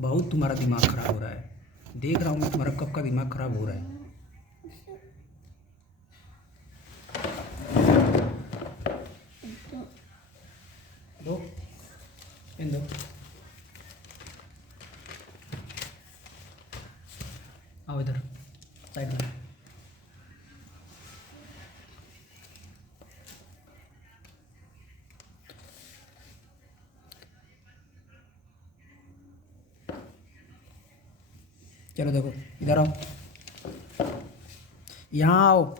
बहुत तुम्हारा दिमाग खराब हो रहा है, देख रहा हूँ मैं तुम्हारा कब का दिमाग खराब हो रहा है। दो पेन दो, आओ इधर साइड में। चलो देखो इधर आओ, यहाँ आओ।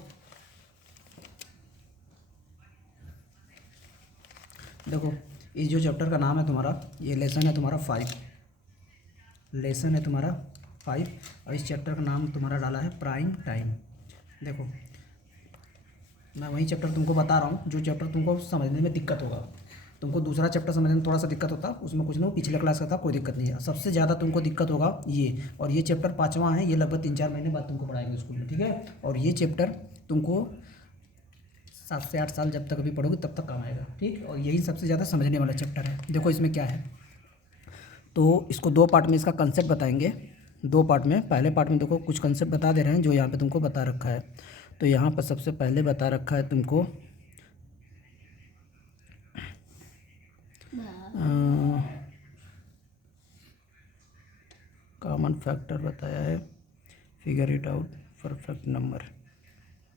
देखो इस जो चैप्टर का नाम है तुम्हारा, ये लेसन है तुम्हारा 5, लेसन है तुम्हारा 5, और इस चैप्टर का नाम तुम्हारा डाला है प्राइम टाइम। देखो मैं वही चैप्टर तुमको बता रहा हूँ जो चैप्टर तुमको समझने में दिक्कत होगा। तुमको दूसरा चैप्टर समझने में थोड़ा सा दिक्कत होता, उसमें कुछ नहीं, पिछले क्लास का था, कोई दिक्कत नहीं है। सबसे ज़्यादा तुमको दिक्कत होगा ये, और ये चैप्टर 5वां है, ये लगभग 3-4 महीने बाद तुमको पढ़ाएंगे स्कूल में, ठीक है। और ये चैप्टर तुमको 7 से 8 साल जब तक भी पढ़ोगे तब तक काम आएगा, ठीक। और यही सबसे ज़्यादा समझने वाला चैप्टर है। देखो इसमें क्या है, तो इसको 2 पार्ट में इसका कंसेप्ट बताएंगे, 2 पार्ट में। पहले पार्ट में देखो कुछ कंसेप्ट बता दे रहे हैं जो यहाँ पे तुमको बता रखा है। तो यहाँ पर सबसे पहले बता रखा है तुमको कॉमन फैक्टर बताया है, figure it out, perfect number,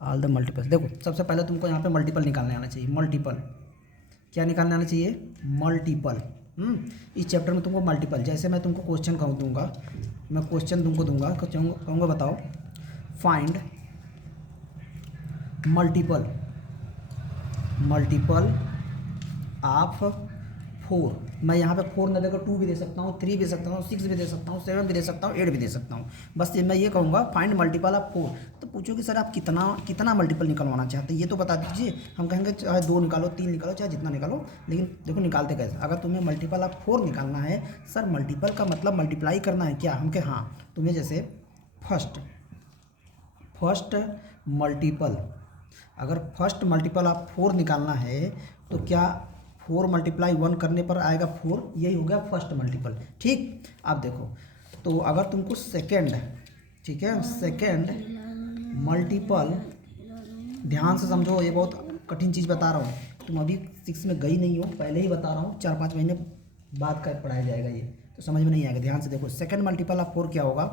all the multiples. देखो सबसे पहले तुमको यहाँ पे मल्टीपल निकालने आना चाहिए। मल्टीपल क्या निकालने आना चाहिए? मल्टीपल। इस चैप्टर में तुमको मल्टीपल, जैसे मैं तुमको क्वेश्चन दूंगा, मैं क्वेश्चन तुमको दूंगा, कहूँगा बताओ फाइंड मल्टीपल ऑफ 4। मैं यहाँ पे 4 न देकर 2 भी दे सकता हूँ, 3 भी दे सकता हूँ, 6 भी दे सकता हूँ, 7 भी दे सकता हूँ, 8 भी दे सकता हूँ। बस मैं ये कहूँगा फाइंड मल्टीपल ऑफ 4। तो पूछो कि सर आप कितना मल्टीपल निकलवाना चाहते हैं, ये तो बता दीजिए। हम कहेंगे चाहे 2 निकालो, 3 निकालो, चाहे जितना निकालो, लेकिन देखो निकालते कैसे। अगर तुम्हें मल्टीपल ऑफ 4 निकालना है, सर मल्टीपल का मतलब मल्टीप्लाई करना है क्या? हम कहे हाँ। तुम्हें जैसे फर्स्ट मल्टीपल, अगर फर्स्ट मल्टीपल ऑफ 4 निकालना है तो क्या 4 × 1 करने पर आएगा 4, यही हो गया फर्स्ट मल्टीपल, ठीक। अब देखो, तो अगर तुमको सेकेंड, ठीक है, सेकेंड मल्टीपल, ध्यान से समझो, ये बहुत कठिन चीज़ बता रहा हूँ, तुम अभी 6 में गई नहीं हो, पहले ही बता रहा हूँ, 4-5 महीने बाद का पढ़ाया जाएगा, ये तो समझ में नहीं आएगा। ध्यान से देखो, सेकेंड मल्टीपल ऑफ 4 क्या होगा?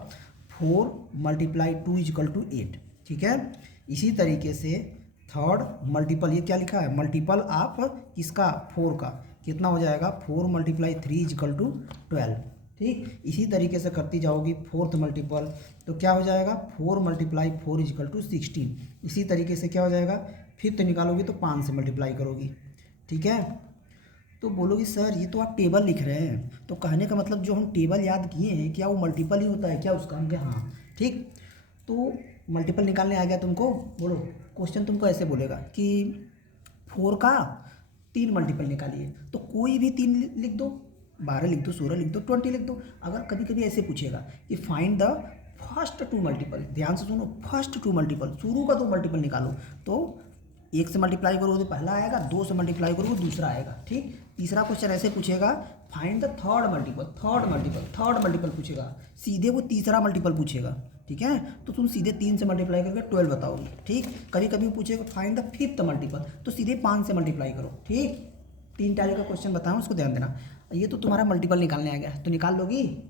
4 × 2 = 8, ठीक है। इसी तरीके से थर्ड मल्टीपल, ये क्या लिखा है? मल्टीपल ऑफ किसका? 4 का, कितना हो जाएगा? 4 × 3 = 12, ठीक। इसी तरीके से करती जाओगी फोर्थ मल्टीपल, तो क्या हो जाएगा? 4 × 4 = 16। इसी तरीके से क्या हो जाएगा? फिफ्थ निकालोगी तो 5 से मल्टीप्लाई करोगी, ठीक है। तो बोलोगी सर ये तो आप टेबल लिख रहे हैं, तो कहने का मतलब जो हम टेबल याद किए हैं क्या वो मल्टीपल ही होता है क्या उसका? हम कहे हाँ, ठीक। तो मल्टीपल निकालने आ गया तुमको, बोलो। क्वेश्चन तुमको ऐसे बोलेगा कि 4 का 3 मल्टीपल निकालिए, तो कोई भी 3 लिख दो, 12 लिख दो, 16 लिख दो, 20 लिख दो। अगर कभी कभी ऐसे पूछेगा कि फाइंड द फर्स्ट 2 मल्टीपल, ध्यान से सुनो, फर्स्ट 2 मल्टीपल, शुरू का 2 मल्टीपल निकालो, तो 1 से मल्टीप्लाई करोगे तो पहला आएगा, 2 से मल्टीप्लाई करोगे दूसरा आएगा, ठीक। तीसरा क्वेश्चन ऐसे पूछेगा फाइंड द थर्ड मल्टीपल पूछेगा, सीधे वो तीसरा मल्टीपल पूछेगा, ठीक है। तो तुम सीधे 3 से मल्टीप्लाई करके 12 बताओगे, ठीक। कभी कभी पूछेगा फाइंड द फिफ्थ मल्टीपल, तो सीधे 5 से मल्टीप्लाई करो, ठीक। 3 टाइप का क्वेश्चन बताऊँ, उसको ध्यान देना। ये तो तुम्हारा मल्टीपल निकालने आ गया, तो निकाल लोगी।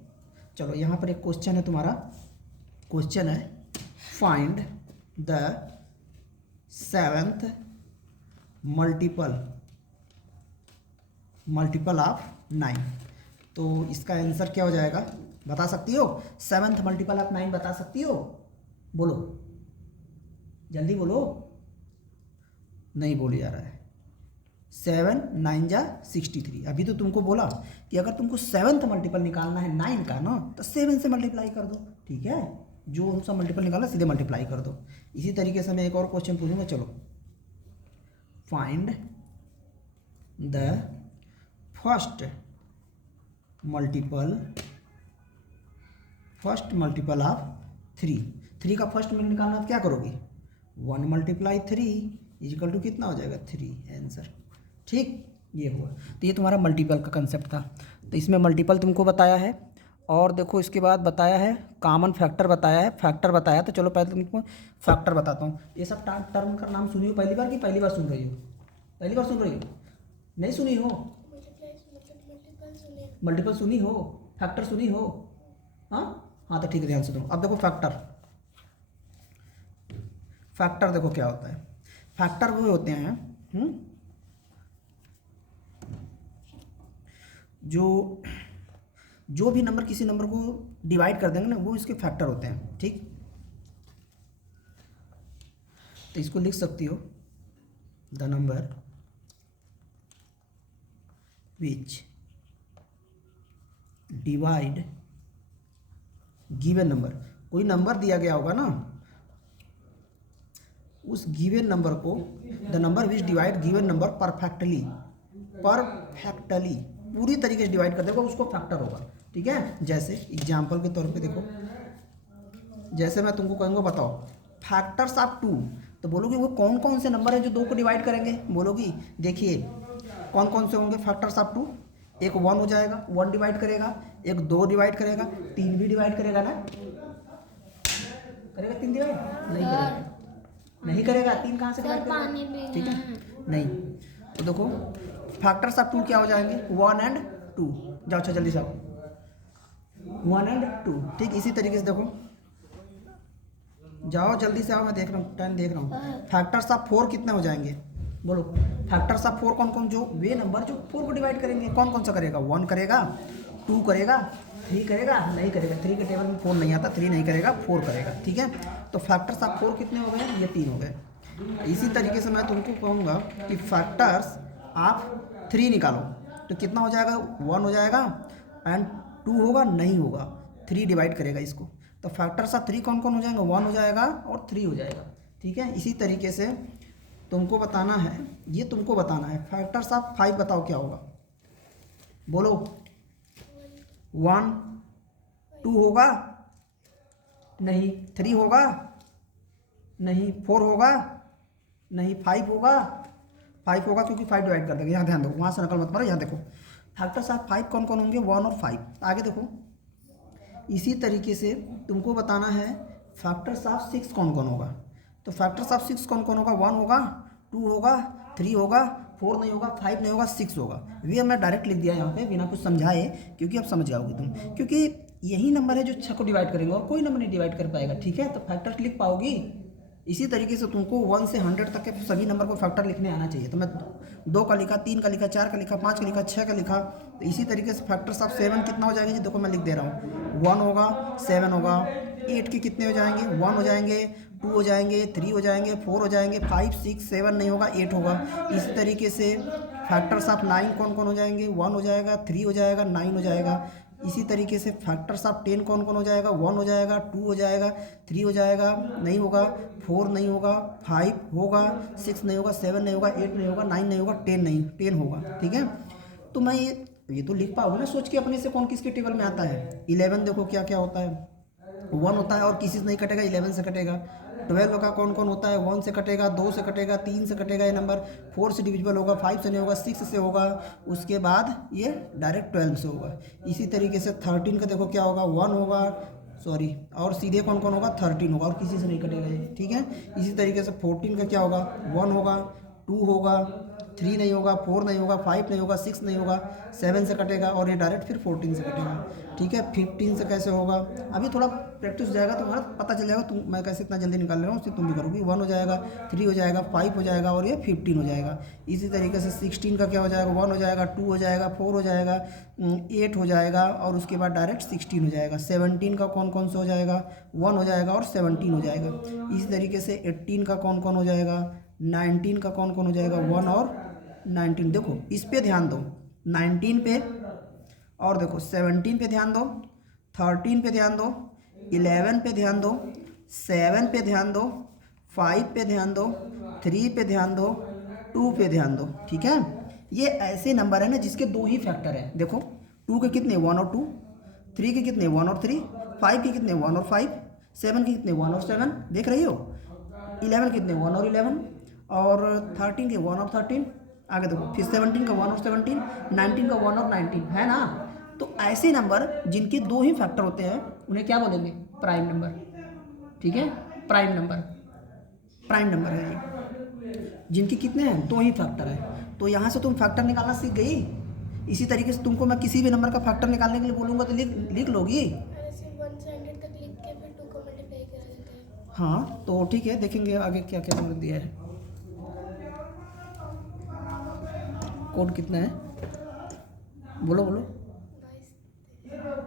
चलो यहाँ पर एक क्वेश्चन है तुम्हारा, क्वेश्चन है find the 7th multiple of 9। तो इसका आंसर क्या हो जाएगा, बता सकती हो? 7th मल्टीपल ऑफ 9 बता सकती हो? बोलो, जल्दी बोलो। नहीं बोली जा रहा है। 7 9 × 63। अभी तो तुमको बोला कि अगर तुमको 7th मल्टीपल निकालना है 9 का ना, तो 7 से मल्टीप्लाई कर दो, ठीक है। जो उनसा मल्टीपल निकाला सीधे मल्टीप्लाई कर दो। इसी तरीके से मैं एक और क्वेश्चन पूछूंगा, चलो। Find the first multiple of 3 का फर्स्ट में निकालना तो क्या करोगी? 1 × 3 = कितना हो जाएगा? 3, आंसर, ठीक। ये हुआ, तो ये तुम्हारा मल्टीपल का कंसेप्ट था। तो इसमें मल्टीपल तुमको बताया है, और देखो इसके बाद बताया है कॉमन फैक्टर बताया है, फैक्टर बताया। तो चलो पहले तुमको फैक्टर बताता हूँ। ये सब टर्म का नाम सुनी हो पहली बार कि पहली बार सुन रही हो? पहली बार सुन रही हो? नहीं सुनी हो? मल्टीपल सुनी हो? फैक्टर सुनी हो? हाँ हाँ, तो ठीक है, ध्यान से सुनो। अब देखो फैक्टर, फैक्टर देखो क्या होता है। फैक्टर वो होते हैं जो भी नंबर किसी नंबर को डिवाइड कर देंगे ना, वो इसके फैक्टर होते हैं, ठीक। तो इसको लिख सकती हो, the number which divide given number. कोई नंबर दिया गया होगा ना, उस गिवन नंबर को, the number which divide given number perfectly, perfectly पूरी तरीके से डिवाइड कर देगा, उसको फैक्टर होगा, ठीक है। जैसे एग्जाम्पल के तौर पे देखो, जैसे मैं तुमको कहूँगा बताओ फैक्टर्स ऑफ 2, तो बोलोगे वो कौन कौन से नंबर है जो 2 को डिवाइड करेंगे? बोलोगी देखिए कौन कौन से होंगे फैक्टर्स ऑफ 2। एक 1 हो जाएगा, 1 डिवाइड करेगा। एक 2 डिवाइड करेगा। 3 भी डिवाइड करेगा ना? करेगा 3 डिवाइड? नहीं करेगा, नहीं करेगा। 3 कहाँ से डिवाइड करेगा? ठीक है, नहीं। तो देखो फैक्टर्स ऑफ 2 क्या हो जाएंगे? 1 एंड 2। जाओ अच्छा जल्दी से, 1 एंड 2, ठीक। इसी तरीके से देखो, जाओ जल्दी से आओ, मैं देख रहा हूँ, टाइम देख रहा हूँ। फैक्टर्स ऑफ 4 कितने हो जाएंगे? बोलो फैक्टर्स ऑफ 4 कौन कौन? जो वे नंबर जो 4 को डिवाइड करेंगे, कौन कौन सा करेगा? 1 करेगा, 2 करेगा, 3 करेगा, नहीं करेगा। 3 के टेबल में 4 नहीं आता, 3 नहीं करेगा, 4 करेगा, ठीक है। तो फैक्टर्स ऑफ 4 कितने हो गए? ये 3 हो गए। इसी तरीके से मैं तुमको कहूँगा कि फैक्टर्स ऑफ 3 निकालो, तो कितना हो जाएगा? 1 हो जाएगा एंड 2 होगा, नहीं होगा, 3 डिवाइड करेगा इसको। तो फैक्टर्स ऑफ 3 कौन कौन हो जाएंगे? 1 हो जाएगा और 3 हो जाएगा, ठीक है। इसी तरीके से तुमको बताना है, ये तुमको बताना है। फैक्टर्स ऑफ 5 बताओ क्या होगा? बोलो 1, 2 होगा, नहीं। 3 होगा, नहीं। 4 होगा, नहीं। 5 होगा, 5 होगा क्योंकि 5 डिवाइड कर देंगे। यहाँ ध्यान दो, वहाँ से नकल मत मारो, यहाँ देखो फैक्टर्स ऑफ 5 कौन कौन होंगे? 1 और 5। आगे देखो इसी तरीके से तुमको बताना है फैक्टर्स ऑफ 6 कौन कौन होगा। तो फैक्टर्स ऑफ 6 कौन कौन होगा? 1 होगा, 2 होगा, 3 होगा, 4 नहीं होगा, 5 नहीं होगा, 6 होगा। ये मैं डायरेक्ट लिख दिया यहाँ पे बिना कुछ समझाए, क्योंकि अब समझ जाओगे तुम, क्योंकि यही नंबर है जो 6 को डिवाइड करेंगे और कोई नंबर नहीं डिवाइड कर पाएगा, ठीक है। तो फैक्टर्स लिख पाओगी। इसी तरीके से तुमको 1 से 100 तक के सभी नंबर को फैक्टर लिखने आना चाहिए। तो मैं 2 का लिखा, 3 का लिखा, 4 का लिखा, 5 का लिखा, 6 का लिखा। तो इसी तरीके से फैक्टर्स ऑफ 7 कितना हो जाएगा जी? देखो मैं लिख दे रहा हूँ, 1 होगा, 7 होगा। 8 के कितने हो जाएंगे? 1 हो जाएंगे, 2 हो जाएंगे, 3 हो जाएंगे, 4 हो जाएंगे, 5, 6, 7 नहीं होगा, 8 होगा। इसी तरीके से फैक्टर्स ऑफ 9 कौन कौन हो जाएंगे? 1 हो जाएगा, 3 हो जाएगा, 9 हो जाएगा। इसी तरीके से फैक्टर्स ऑफ 10 कौन कौन हो जाएगा? 1 हो जाएगा, 2 हो जाएगा, 3 हो जाएगा, नहीं होगा, 4 नहीं होगा, 5 होगा, 6 नहीं होगा, 7 नहीं होगा, 8 नहीं होगा, 9 नहीं होगा, 10 नहीं, 10 होगा, ठीक है। तो मैं ये तो लिख पाओगे ना सोच के अपने से, कौन किसके टेबल में आता है। 11 देखो क्या क्या होता है, 1 होता है और किसी से नहीं कटेगा, 11 से कटेगा। 12 का कौन कौन होता है? 1 से कटेगा, 2 से कटेगा, 3 से कटेगा ये नंबर, 4 से डिविजिबल होगा, 5 से नहीं होगा, 6 से होगा, उसके बाद ये डायरेक्ट 12 से होगा। इसी तरीके से 13 का देखो क्या होगा? 1 होगा, सॉरी, और सीधे कौन कौन होगा? 13 होगा और किसी से नहीं कटेगा ये, ठीक है। इसी तरीके से 14 का क्या होगा? 1 होगा, 2 होगा, 3 नहीं होगा, 4 नहीं होगा, 5 नहीं होगा, 6 नहीं होगा, 7 से कटेगा और ये डायरेक्ट फिर 14 से कटेगा, ठीक है। 15 से कैसे होगा? अभी थोड़ा प्रैक्टिस हो जाएगा तुम्हारा, पता चल जाएगा तुम मैं कैसे इतना जल्दी निकाल रहा हूँ, उससे तुम भी करोगी। 1 हो जाएगा, 3 हो जाएगा, 5 हो जाएगा और ये 15 हो जाएगा। इसी तरीके से 16 का क्या हो जाएगा? 1 हो जाएगा, 2 हो जाएगा, 4 हो जाएगा, 8 हो जाएगा और उसके बाद डायरेक्ट 16 हो जाएगा। 17 का कौन कौन सा हो जाएगा? 1 हो जाएगा और 17 हो जाएगा। इसी तरीके से 18 का कौन कौन हो जाएगा? 19 का कौन कौन हो जाएगा? 1 और 19। देखो इस पे ध्यान दो, 19 पे, और देखो 17 पे ध्यान दो, 13 पे ध्यान दो, 11 पे ध्यान दो, 7 पे ध्यान दो, 5 पे ध्यान दो, 3 पे ध्यान दो, 2 पे ध्यान दो, ठीक है। ये ऐसे नंबर है ना जिसके 2 ही फैक्टर हैं। देखो 2 के कितने? 1 और 2, 3 के कितने? 1 और 3, 5 के कितने? 1 और 5, 7 के कितने? 1 और 7, देख रही हो। 11 कितने? 1 और 11, और 13 के 1 और 13। आगे देखो फिर 17 का 1 और 17, 19 का 1 और 19, है ना। तो ऐसे नंबर जिनके दो ही फैक्टर होते हैं उन्हें क्या बोलेंगे? Prime number. ठीक है, प्राइम नंबर, प्राइम नंबर है ये, जिनके कितने हैं? दो ही फैक्टर है। तो यहाँ से तुम फैक्टर निकालना सीख गई। इसी तरीके से तुमको मैं किसी भी नंबर का फैक्टर निकालने के लिए बोलूँगा तो लिख लोगी। हाँ तो ठीक है, देखेंगे आगे क्या क्या नंबर दिया है। कोड कितना है? बोलो बोलो।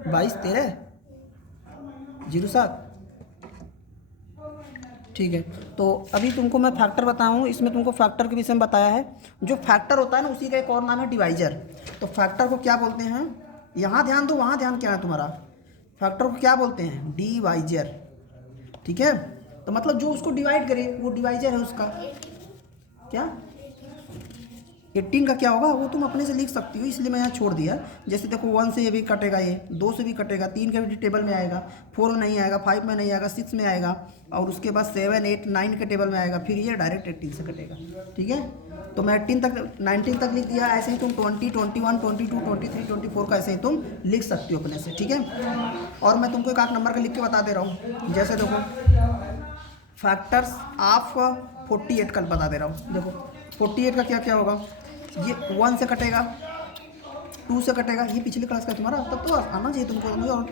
221307। ठीक है, तो अभी तुमको मैं फैक्टर बताऊँ। इसमें तुमको फैक्टर के विषय में बताया है। जो फैक्टर होता है ना, उसी का एक और नाम है डिवाइजर। तो फैक्टर को क्या बोलते हैं? यहाँ ध्यान दो, वहाँ ध्यान क्या है तुम्हारा? फैक्टर को क्या बोलते हैं? डिवाइजर। ठीक है, तो मतलब जो उसको डिवाइड करे वो डिवाइजर है उसका। क्या 18 का क्या होगा? वो तुम अपने से लिख सकती हो, इसलिए मैं यहाँ छोड़ दिया। जैसे देखो 1 से ये भी कटेगा, ये 2 से भी कटेगा, 3 का भी टेबल में आएगा, 4 में नहीं आएगा, 5 में नहीं आएगा, 6 में आएगा, और उसके बाद 7, 8, 9 के टेबल में आएगा, फिर ये डायरेक्ट 18 से कटेगा। ठीक है, तो मैं 18 तक 19 तक लिख दिया। ऐसे ही तुम 20, 21, 22, 23, 24 का ऐसे ही तुम लिख सकती हो अपने से। ठीक है, और मैं तुमको एक आध नंबर का लिख के बता दे रहा हूँ। जैसे देखो फैक्टर्स ऑफ 48 का बता दे रहा हूँ। देखो 48 का क्या क्या होगा? ये 1 से कटेगा, 2 से कटेगा, ये पिछले क्लास का तुम्हारा, तब तो आना चाहिए तुमको। और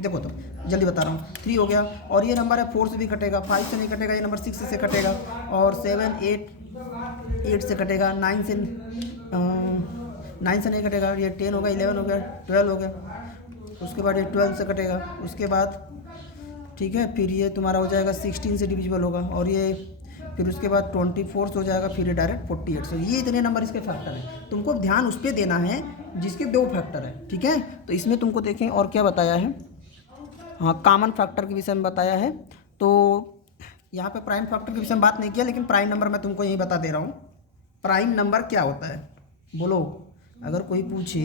देखो तो जल्दी बता रहा हूँ। 3 हो गया, और ये नंबर है 4 से भी कटेगा, 5 से नहीं कटेगा, ये नंबर 6 से कटेगा, और 7, 8 से कटेगा, 9 से नहीं कटेगा, ये 10 हो गया, 11 हो गया, 12 हो गया, उसके बाद ये 12 से कटेगा, उसके बाद ठीक है, फिर ये तुम्हारा हो जाएगा 16 से डिविजिबल होगा, और ये फिर उसके बाद 24 से हो जाएगा, फिर ये डायरेक्ट 48 से। ये इतने नंबर इसके फैक्टर हैं। तुमको ध्यान उस पर देना है जिसके 2 फैक्टर है। ठीक है, तो इसमें तुमको देखें और क्या बताया है। हाँ, कॉमन फैक्टर के विषय में बताया है। तो यहाँ पे प्राइम फैक्टर के विषय में बात नहीं किया, लेकिन प्राइम नंबर मैं तुमको यही बता दे रहा हूँ। प्राइम नंबर क्या होता है? बोलो, अगर कोई पूछे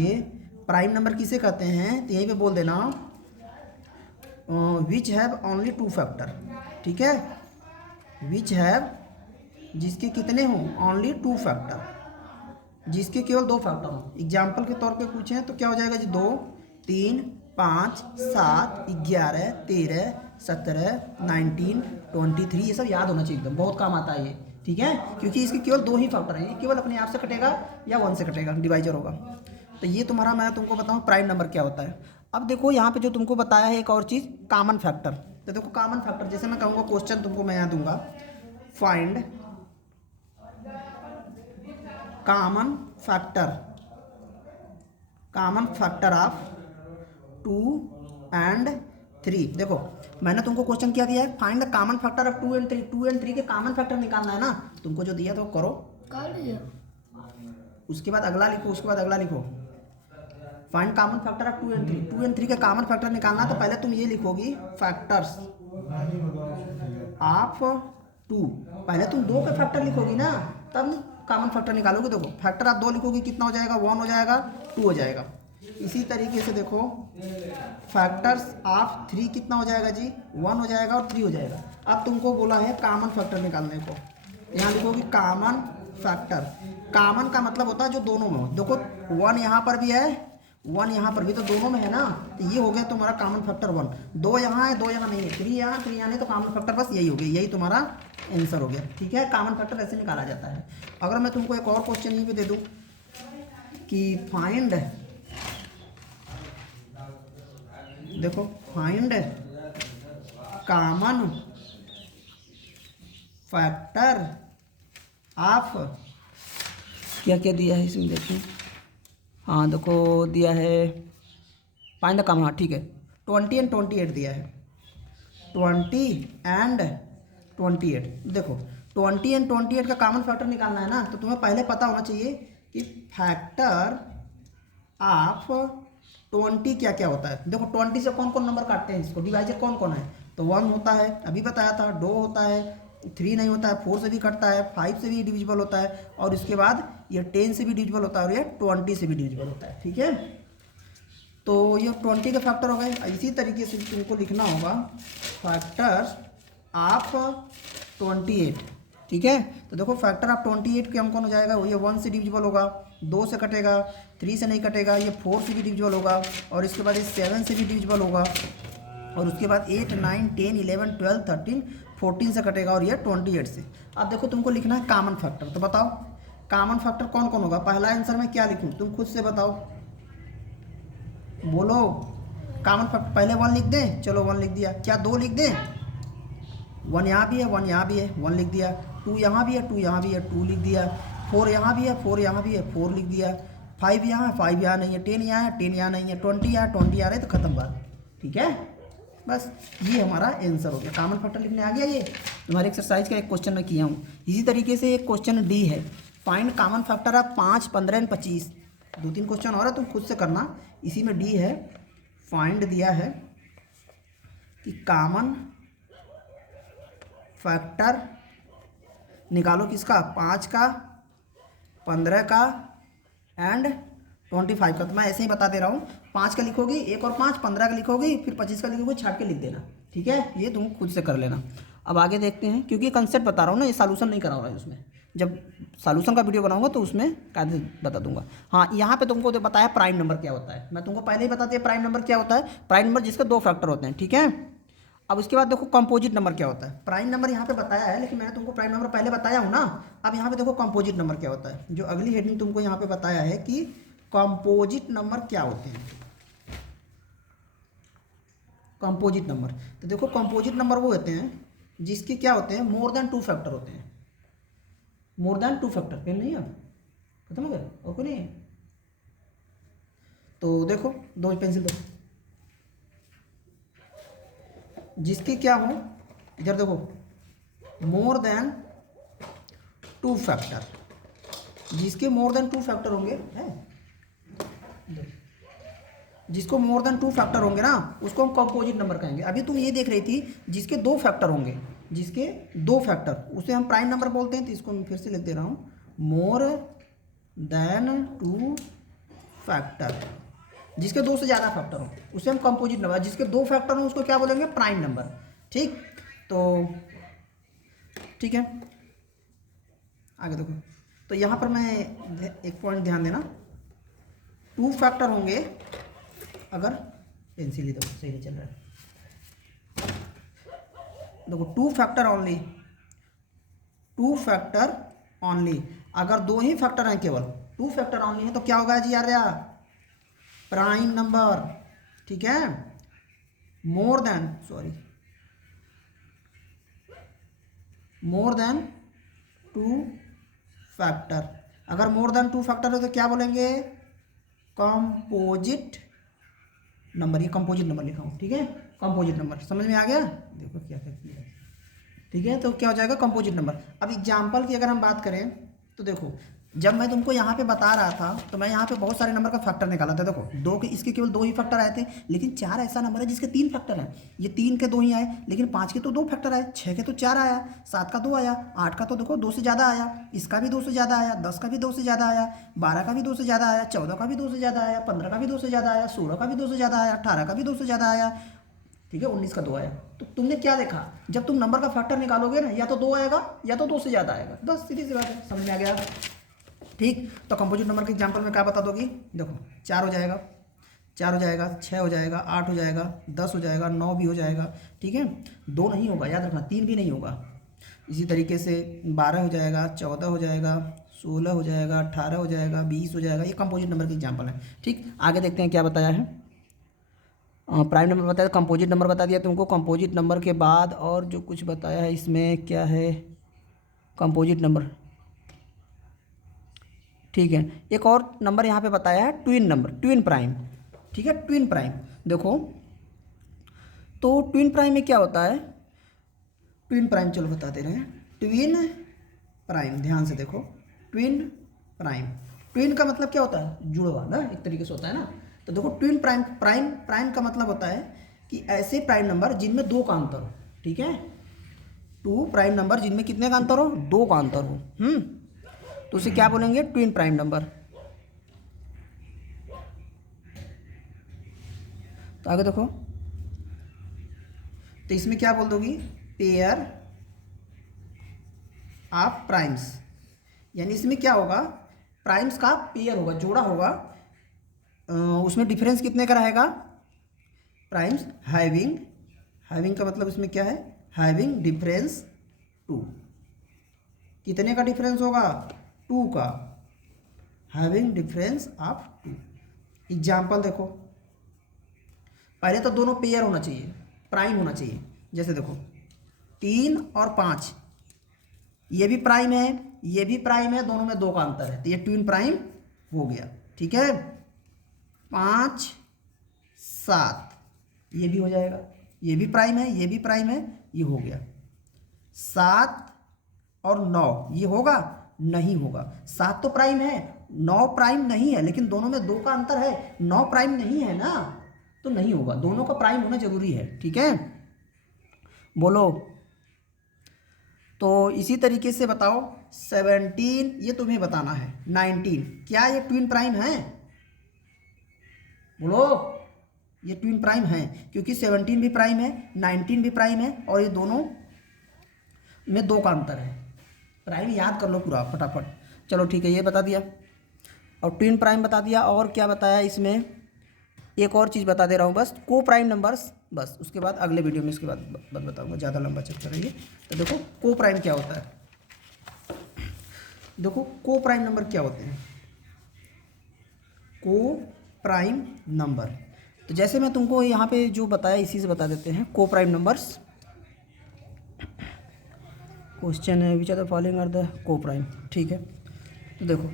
प्राइम नंबर किसे कहते हैं तो यहीं पे बोल देना विच हैव ओनली 2 फैक्टर। ठीक है, विच हैव, जिसके कितने हों? ओनली 2 फैक्टर, जिसके केवल 2 फैक्टर हों। एग्जाम्पल के तौर पे पूछें तो क्या हो जाएगा जी? 2, 3, 5, 7, 11, 13, 17, 19, 23। ये सब याद होना चाहिए एकदम, बहुत काम आता है ये। ठीक है, क्योंकि इसके केवल 2 ही फैक्टर हैं। ये केवल अपने आप से कटेगा या 1 से कटेगा, डिवाइजर होगा। तो ये तुम्हारा, मैं तुमको बताऊँ प्राइम नंबर क्या होता है। अब देखो यहाँ पे जो तुमको बताया है एक और चीज़, कॉमन फैक्टर। तो देखो कॉमन फैक्टर, जैसे मैं कहूँगा क्वेश्चन तुमको मैं यहाँ दूंगा, find common factor of 2 and 3। देखो मैंने तुमको क्वेश्चन क्या दिया है? Find the common factor of 2 and 3। 2 and 3 के कॉमन फैक्टर निकालना है ना। तुमको जो दिया था वो करो, उसके बाद अगला लिखो, उसके बाद अगला लिखो। Find common factor of 2 and 3। 2 and 3 के कॉमन फैक्टर निकालना, तो पहले तुम ये लिखोगी फैक्टर्स ऑफ 2। पहले तुम 2 के फैक्टर लिखोगी ना, तब कॉमन फैक्टर निकालोगे। देखो फैक्टर आप 2 लिखोगी, कितना हो जाएगा? 1 हो जाएगा, 2 हो जाएगा। इसी तरीके से देखो फैक्टर्स ऑफ 3 कितना हो जाएगा जी? 1 हो जाएगा और 3 हो जाएगा। अब तुमको बोला है कॉमन फैक्टर निकालने को, यहाँ लिखोगी कॉमन फैक्टर। कॉमन का मतलब होता है जो दोनों में हो। देखो 1 यहाँ पर भी है, 1 यहाँ पर भी, तो दोनों में है ना। तो ये हो गया तुम्हारा कॉमन फैक्टर 1। 2 यहाँ है, 2 यहाँ नहीं है, 3 यहाँ, 3 यहाँ नहीं, तो कॉमन फैक्टर बस यही हो गया, यही तुम्हारा आंसर हो गया। ठीक है, कॉमन फैक्टर ऐसे निकाला जाता है। अगर मैं तुमको एक और क्वेश्चन यहीं पे दे दूँ कि फाइंड, देखो फाइंड कॉमन फैक्टर ऑफ, क्या क्या दिया है इसमें देखें। हाँ देखो दिया है फाइंड द कॉमन, हाँ ठीक है, 20 and 28 दिया है। 20 and 28। देखो 20 and 28 का कॉमन फैक्टर निकालना है ना, तो तुम्हें पहले पता होना चाहिए कि फैक्टर ऑफ 20 क्या क्या होता है। देखो 20 से कौन कौन नंबर काटते हैं, इसको डिवाइजर कौन कौन है? तो 1 होता है, अभी बताया था, 2 होता है, 3 नहीं होता है, 4 से भी कटता है, 5 से भी डिविजिबल होता है, और इसके बाद ये 10 से भी डिविजिबल होता है, और ये 20 से भी डिविजिबल होता है। ठीक है, तो ये 20 के फैक्टर हो गए। इसी तरीके से तुमको लिखना होगा फैक्टर्स ऑफ 28। ठीक है। तो देखो फैक्टर ऑफ 28 क्या कौन हो जाएगा, ये 1 से डिविजिबल होगा, 2 से कटेगा, 3 से नहीं कटेगा, ये 4 से भी डिविजिबल होगा, और इसके बाद ये 7 से भी डिविजिबल होगा, और उसके बाद 8, 9, 10, 11, 12, 13, 14 से कटेगा, और ये 28 से। अब देखो तुमको लिखना है कॉमन फैक्टर। तो बताओ कॉमन फैक्टर कौन कौन होगा। पहला आंसर में क्या लिखूँ, तुम खुद से बताओ, बोलो। कॉमन फैक्टर पहले 1 लिख दें, चलो 1 लिख दिया। क्या 2 लिख दें, 1 यहाँ भी है, 1 यहाँ भी है, 1 लिख दिया। 2 यहाँ भी है, 2 यहाँ भी है, 2 लिख दिया। 4 यहाँ भी है, 4 यहाँ भी है, 4 लिख दिया। 5 यहाँ है, 5 यहाँ नहीं है। 10 यहाँ है, 10 यहाँ नहीं है। 20 यहाँ, 20 यहाँ रहे, तो खत्म बात। ठीक है, बस ये हमारा आंसर हो गया। कॉमन फैक्टर लिखने आ गया। ये तुम्हारे एक्सरसाइज का एक क्वेश्चन मैं किया हूँ। इसी तरीके से एक क्वेश्चन डी है, find common factor of 5, 15 and 25। 2-3 question और है, तुम खुद से करना। इसी में डी है, फाइंड दिया है कि कॉमन फैक्टर निकालो किसका, 5 का, 15 का एंड 25 का। तो मैं ऐसे ही बता दे रहा हूँ, 5 का लिखोगी, 1 और 5, 15 का लिखोगी, फिर 25 का लिखोगी, छाट के लिख देना। ठीक है, ये तुम खुद से कर लेना। अब आगे देखते हैं, क्योंकि कंसेप्ट बता रहा हूँ ना, ये सॉल्यूशन नहीं करा रहा है उसमें। जब सॉल्यूशन का वीडियो बनाऊंगा तो उसमें कायदे बता दूंगा। हाँ, यहाँ पे तुमको बताया प्राइम नंबर क्या होता है। मैं तुमको पहले ही बता दिया प्राइम नंबर क्या होता है। प्राइम नंबर जिसके 2 फैक्टर होते हैं। ठीक है, अब उसके बाद देखो कंपोजिट नंबर क्या होता है। प्राइम नंबर यहाँ पे बताया है, लेकिन मैंने तुमको प्राइम नंबर पहले बताया हूँ ना। अब यहाँ पे देखो कंपोजिट नंबर क्या होता है। जो अगली हेडिंग तुमको यहाँ पे बताया है कि कंपोजिट नंबर क्या होते हैं। कंपोजिट नंबर, तो देखो कंपोजिट नंबर वो होते हैं जिसके क्या होते हैं, मोर देन 2 फैक्टर होते हैं। More than 2 factor. पेन नहीं है, अब खत्म हो गया, और कोई नहीं है। तो देखो 2 पेंसिल दो, जिसके क्या हो, इधर देखो, मोर देन 2 फैक्टर। जिसके मोर देन 2 फैक्टर होंगे, है जिसको मोर देन 2 फैक्टर होंगे ना, उसको हम कंपोजिट नंबर कहेंगे। अभी तुम ये देख रही थी जिसके 2 फैक्टर होंगे, जिसके 2 फैक्टर, उसे हम प्राइम नंबर बोलते हैं। तो इसको मैं फिर से लिख दे रहा हूँ, मोर देन 2 फैक्टर। जिसके 2 से ज़्यादा फैक्टर हो उसे हम कंपोजिट नंबर, जिसके 2 फैक्टर हो उसको क्या बोलेंगे, प्राइम नंबर। ठीक, तो ठीक है, आगे देखो। तो यहाँ पर मैं एक पॉइंट ध्यान देना, 2 फैक्टर होंगे अगर, पेंसिल ही देखो सही नहीं चल रहा है, देखो 2 फैक्टर ओनली, 2 फैक्टर ओनली। अगर 2 ही फैक्टर हैं, केवल 2 फैक्टर ओनली है, तो क्या होगा जी यार, प्राइम नंबर। ठीक है, more than, sorry, more than 2 factor. अगर मोर देन 2 फैक्टर है तो क्या बोलेंगे, कंपोजिट नंबर। ये कंपोजिट नंबर लिखा हूँ। ठीक है, कंपोजिट नंबर समझ में आ गया। देखो क्या क्या किया। ठीक है, तो क्या हो जाएगा, कंपोजिट नंबर। अब एग्जाम्पल की अगर हम बात करें तो देखो, जब मैं तुमको यहाँ पे बता रहा था तो मैं यहाँ पे बहुत सारे नंबर का फैक्टर निकाला था। देखो 2 के, इसके केवल 2 ही फैक्टर आए थे, लेकिन 4 ऐसा नंबर है जिसके 3 फैक्टर हैं। ये 3 के 2 ही आए, लेकिन 5 के तो 2 फैक्टर आए, 6 के तो 4 आया, 7 का 2 आया, 8 का तो देखो 2 से ज़्यादा आया, इसका भी 2 से ज़्यादा आया, 10 का भी 2 से ज़्यादा आया, 12 का भी 2 से ज़्यादा आया, 14 का भी 2 से ज़्यादा आया, 15 का भी 2 से ज़्यादा आया, 16 का भी 2 से ज़्यादा आया, 18 का भी 2 से ज़्यादा आया। ठीक है, 19 का 2 आया। तो तुमने क्या देखा, जब तुम नंबर का फैक्टर निकालोगे ना, या तो 2 आएगा या तो 2 से ज़्यादा आएगा। बस सीधी सी बात है, समझ में आ गया। ठीक, तो कंपोजिट नंबर के एग्जांपल में क्या बता दोगी, देखो 4 हो जाएगा, 4 हो जाएगा, 6 हो जाएगा, 8 हो जाएगा, 10 हो जाएगा, 9 भी हो जाएगा। ठीक है, 2 नहीं होगा, याद रखना, 3 भी नहीं होगा। इसी तरीके से 12 हो जाएगा, 14 हो जाएगा, 16 हो जाएगा, 18 हो जाएगा, 20 हो जाएगा। ये कंपोजिट नंबर के एग्जाम्पल है। ठीक, आगे देखते हैं क्या बताया है। प्राइम नंबर बताया, कंपोजिट नंबर बता दिया तुमको। कंपोजिट नंबर के बाद और जो कुछ बताया है इसमें क्या है, कंपोजिट नंबर। ठीक है, एक और नंबर यहाँ पे बताया है, ट्विन नंबर, ट्विन प्राइम। ठीक है, ट्विन प्राइम। देखो तो ट्विन प्राइम में क्या होता है, ट्विन प्राइम चलो बता दे रहे हैं। ट्विन प्राइम, ध्यान से देखो, ट्विन प्राइम, ट्विन का मतलब क्या होता है, जुड़वा ना, एक तरीके से होता है ना। तो देखो ट्विन प्राइम, प्राइम प्राइम का मतलब होता है कि ऐसे प्राइम नंबर जिनमें 2 का अंतर हो। ठीक है, 2 प्राइम नंबर जिनमें कितने का अंतर हो, 2 का अंतर हो। तो उसे क्या बोलेंगे, ट्विन प्राइम नंबर। तो आगे देखो, तो इसमें क्या बोल दोगी, पेयर ऑफ प्राइम्स, यानी इसमें क्या होगा, प्राइम्स का पेयर होगा, जोड़ा होगा, उसमें डिफरेंस कितने का रहेगा, प्राइम्स हैविंग, हैविंग का मतलब इसमें क्या है, हैविंग डिफरेंस टू, कितने का डिफरेंस होगा, टू का, having difference of two. Example देखो, पहले तो दोनों पेयर होना चाहिए, प्राइम होना चाहिए। जैसे देखो 3 और 5, ये भी प्राइम है, ये भी प्राइम है, दोनों में 2 का अंतर है, तो ये ट्विन प्राइम हो गया। ठीक है, 5 7 ये भी हो जाएगा, ये भी प्राइम है, ये भी प्राइम है, ये हो गया। 7 और 9 ये होगा, नहीं होगा। 7 तो प्राइम है, 9 प्राइम नहीं है, लेकिन दोनों में 2 का अंतर है, 9 प्राइम नहीं है ना, तो नहीं होगा। दोनों का प्राइम होना जरूरी है। ठीक है, बोलो। तो इसी तरीके से बताओ 17, ये तुम्हें बताना है। 19 क्या ये ट्विन प्राइम है, बोलो। ये ट्विन प्राइम है, क्योंकि 17 भी प्राइम है, 19 भी प्राइम है, और ये दोनों में 2 का अंतर है। प्राइम याद कर लो पूरा फटाफट। चलो ठीक है, ये बता दिया और ट्विन प्राइम बता दिया। और क्या बताया इसमें, एक और चीज़ बता दे रहा हूँ बस, को प्राइम नंबर्स, बस उसके बाद अगले वीडियो में इसके बाद बताऊँगा, ज़्यादा लंबा चैप्टर है ये। तो देखो को प्राइम क्या होता है, देखो को प्राइम नंबर क्या होते हैं, को प्राइम नंबर। तो जैसे मैं तुमको यहाँ पे जो बताया इसी से बता देते हैं। को प्राइम नंबर्स, क्वेश्चन है which are the following are the coprime. ठीक है, तो देखो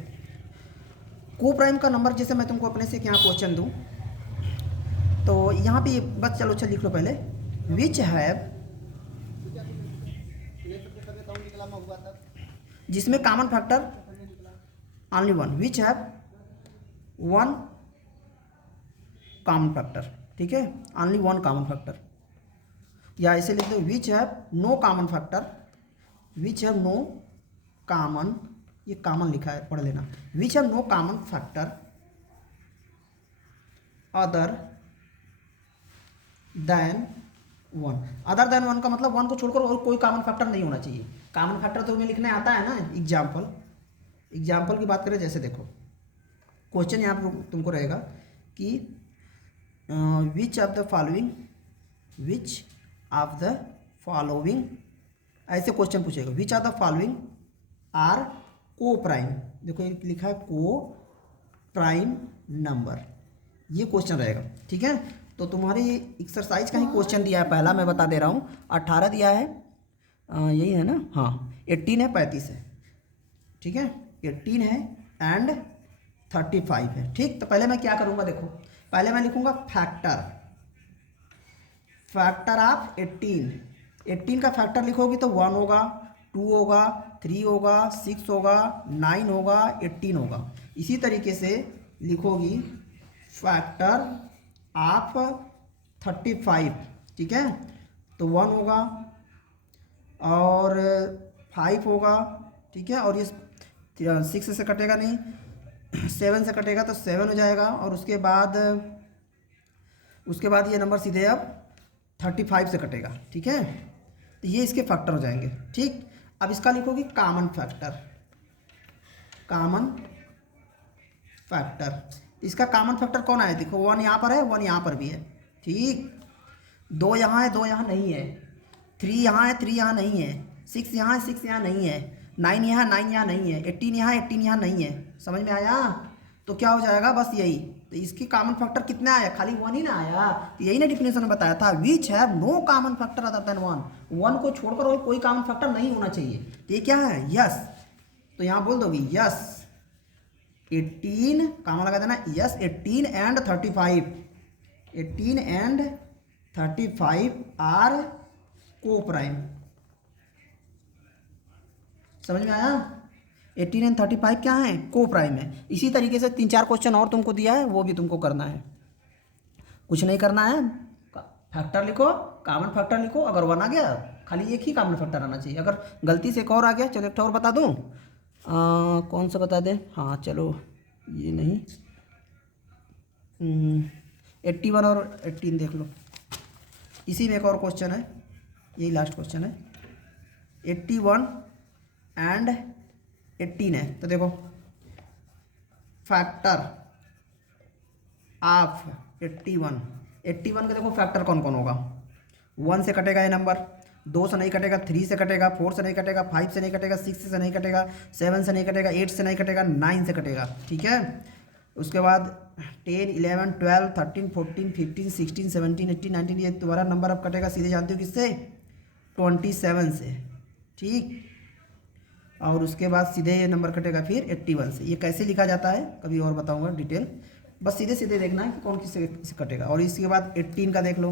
को प्राइम का नंबर, जैसे मैं तुमको अपने से यहाँ क्वेश्चन दूँ, तो यहाँ पे बस चलो अच्छा लिख लो पहले, विच हैव, जिसमें common factor only one, which have one common factor. ठीक है, ओनली वन कॉमन फैक्टर, या ऐसे लिख दो which have no common factor, which have no common, ये कॉमन लिखा है पढ़ लेना, which have no common factor other than one. Other than one का मतलब वन को छोड़कर और कोई कॉमन फैक्टर नहीं होना चाहिए। कॉमन फैक्टर तो तुम्हें लिखने आता है ना। एग्जाम्पल की बात करें, जैसे देखो क्वेश्चन यहाँ पर तुमको रहेगा कि which of the following, which of the following, ऐसे क्वेश्चन पूछेगा, which of the following are coprime. देखो ये लिखा है को प्राइम नंबर, ये क्वेश्चन रहेगा। ठीक है, तो तुम्हारी एक्सरसाइज का ही क्वेश्चन दिया है पहला, मैं बता दे रहा हूँ। 18 दिया है, यही है ना, हाँ 18 है, 35 है। ठीक है, 18 है एंड 35 है। ठीक, तो पहले मैं क्या करूँगा, देखो पहले मैं लिखूँगा फैक्टर, फैक्टर ऑफ 18 का फैक्टर लिखोगी तो 1 होगा, 2 होगा, 3 होगा, 6 होगा, 9 होगा, 18 होगा। इसी तरीके से लिखोगी फैक्टर ऑफ 35। ठीक है, तो 1 होगा और 5 होगा। ठीक है, और ये 6 से कटेगा नहीं, 7 से कटेगा तो 7 हो जाएगा, और उसके बाद ये नंबर सीधे अब 35 से कटेगा। ठीक है, तो ये इसके फैक्टर हो जाएंगे। ठीक, अब इसका लिखोगी कॉमन फैक्टर, कॉमन फैक्टर। इसका कॉमन फैक्टर कौन आया, देखो 1 यहाँ पर है, 1 यहाँ पर भी है। ठीक, 2 यहाँ है, 2 यहाँ नहीं है, 3 यहाँ है, 3 यहाँ नहीं है, 6 यहाँ है, 6 यहाँ नहीं है, 9 यहाँ, 9 यहाँ नहीं है, 18 यहाँ, 18 यहाँ नहीं है। समझ में आया? तो क्या हो जाएगा, बस यही। तो इसकी कॉमन फैक्टर कितना आया, खाली 1 ही ना आया। तो यही ना डिफिनेशन में बताया था, which have no common factor other than 1 को छोड़कर और कोई कॉमन फैक्टर नहीं होना चाहिए। तो ये क्या है, यस। तो यहाँ बोल दोगी यस 18, कॉमन लगा देना, यस 18 एंड 35, 18 एंड 35 आर को प्राइम। समझ में आया? 18 एंड 35 क्या है, को प्राइम है। इसी तरीके से 3-4 क्वेश्चन और तुमको दिया है, वो भी तुमको करना है। कुछ नहीं करना है, फैक्टर लिखो, कॉमन फैक्टर लिखो। अगर 1 आ गया, खाली एक ही कॉमन फैक्टर आना चाहिए। अगर गलती से एक और आ गया, चलो एक और बता दूँ, कौन सा बता दें, हाँ चलो ये नहीं, 81 और 18 देख लो। इसी में एक और क्वेश्चन है, यही लास्ट क्वेश्चन है। 81 एंड 18 है। तो देखो फैक्टर ऑफ 81 का देखो फैक्टर कौन कौन होगा। 1 से कटेगा ये नंबर, 2 से नहीं कटेगा, 3 से कटेगा, 4 से नहीं कटेगा, 5 से नहीं कटेगा, 6 से नहीं कटेगा, 7 से नहीं कटेगा, 8 से नहीं कटेगा, 9 से कटेगा। ठीक है, उसके बाद 10, 11, 12, 13, 14, 15, 16, 17, 18, 19 ये तुम्हारा नंबर अब कटेगा सीधे जानते हो किससे, 27 से। ठीक, और उसके बाद सीधे ये नंबर कटेगा फिर 81 से। ये कैसे लिखा जाता है कभी और बताऊंगा डिटेल, बस सीधे सीधे देखना है कि कौन किससे कटेगा। और इसके बाद 18 का देख लो,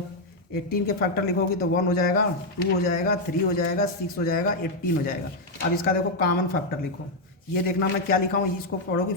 18 के फैक्टर लिखोगी तो 1 हो जाएगा, 2 हो जाएगा, 3 हो जाएगा, 6 हो जाएगा, 18 हो जाएगा। अब इसका देखो कॉमन फैक्टर लिखो, ये देखना मैं क्या लिखा हूँ, इसको पढ़ोगी